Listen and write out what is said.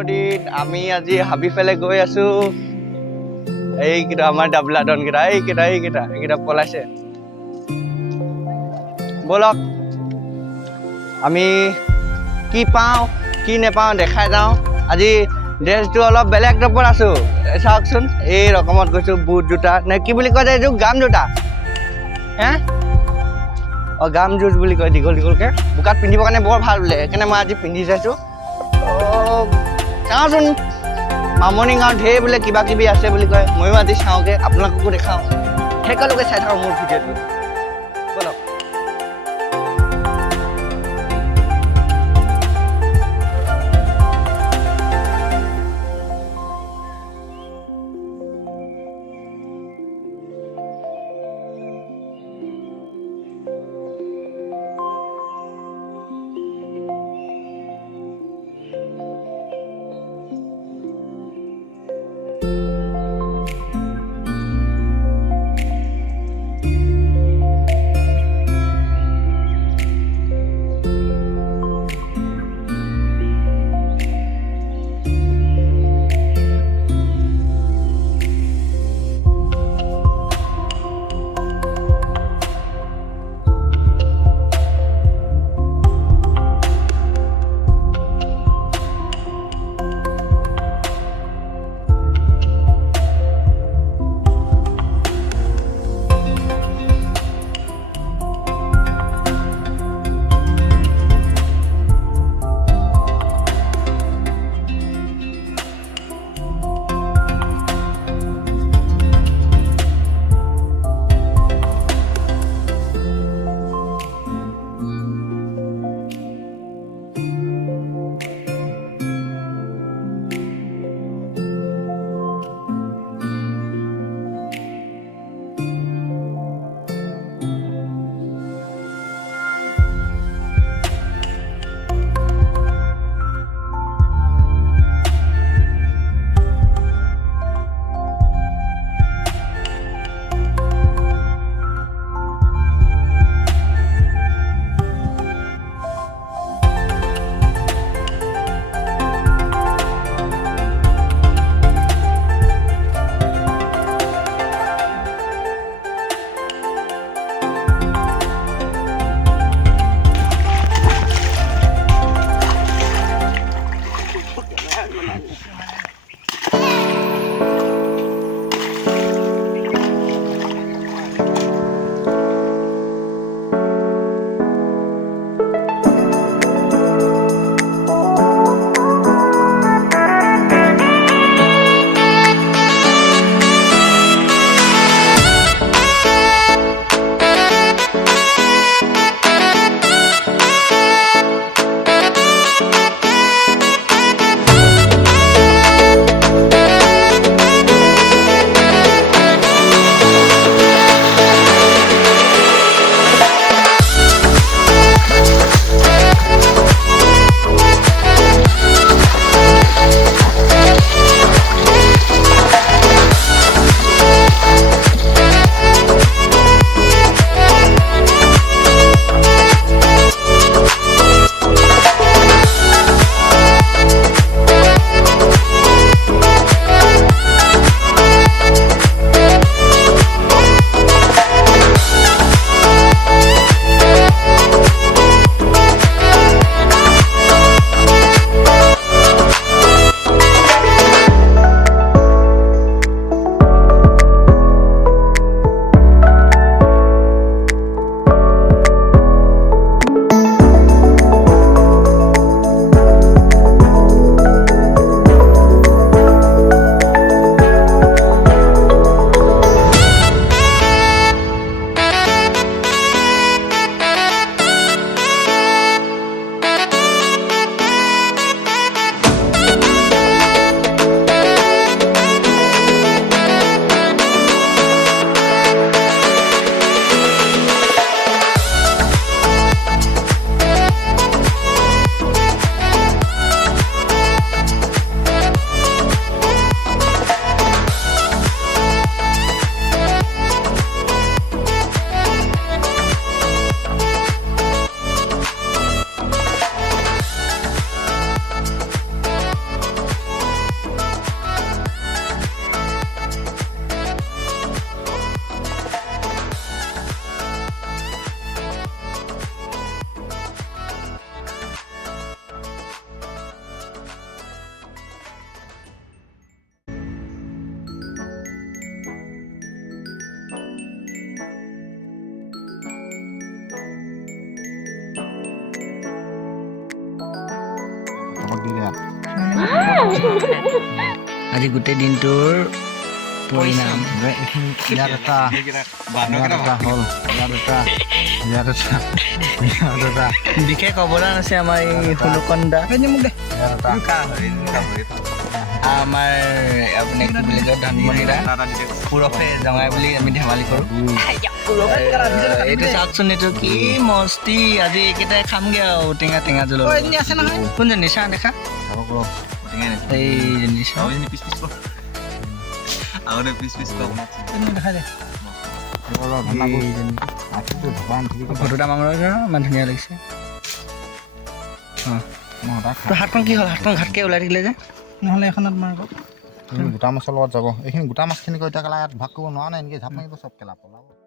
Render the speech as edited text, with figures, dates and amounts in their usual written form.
morning আমি আজি হাবিফালে গৈ আছো এইকেইটা আমাৰ ডাবলা ডনকেইটা এইকেইটা পলাইছে বলক আমি কি পাওঁ কি নেপাওঁ দেখাই যাওঁ আজি ড্ৰেছটো অলপ বেলেগ টাইপত আছো চাওকচোন এই ৰকমত গৈছো বুট জোতা নে কি বুলি কয় যে এইটো গাম জোতা হে গাম জুজ বুলি কয় দীঘলকৈ বোকাত পিন্ধিবৰ কাৰণে বৰ ভাল বোলে সেইকাৰণে মই আজি পিন্ধি চাইছোঁ চাওঁচোন মামনি গাঁও ঢেৰ বোলে কিবা কিবি আছে বুলি কয় ময়ো আজি চাওঁগৈ আপোনালোককো দেখাওঁ সেইকাৰণে চাই থাকক মোৰ ভিডিঅ'টো বলক আজি গোটেই দিনটোৰ পৰিণাম ইয়াত এটা হ'ল ইয়াত এটা বিশেষ অৱদান আছে আমাৰ এই হুলুকন্দা আমাৰ আপুনি কি বুলি কয় ধানমন্দিৰা পুৰফে জঙাই বুলি আমি ধেমালি কৰোঁ এইটো চাওকচোন এইটো কি মস্তি আজি এইকেইটাই খামগৈ আৰু টেঙা টেঙা জোল আছে নহয় কোনজনী চাহ দেখা এই নিচা ফটোটা মাংস ইমান ধুনীয়া লাগিছে তোৰ হাতখন কি হ'ল হাতখন ঘাটকৈ ওলাই থাকিলে যে নহ'লে এখনত মাৰ গোটা মাছৰ লগত যাব এইখিনি গোটা মাছখিনি এতিয়া কেলা ইয়াত ভাগ কৰিব নোৱাৰা নাই নেকি ঝাপ মাৰিব চব কেলা পলাব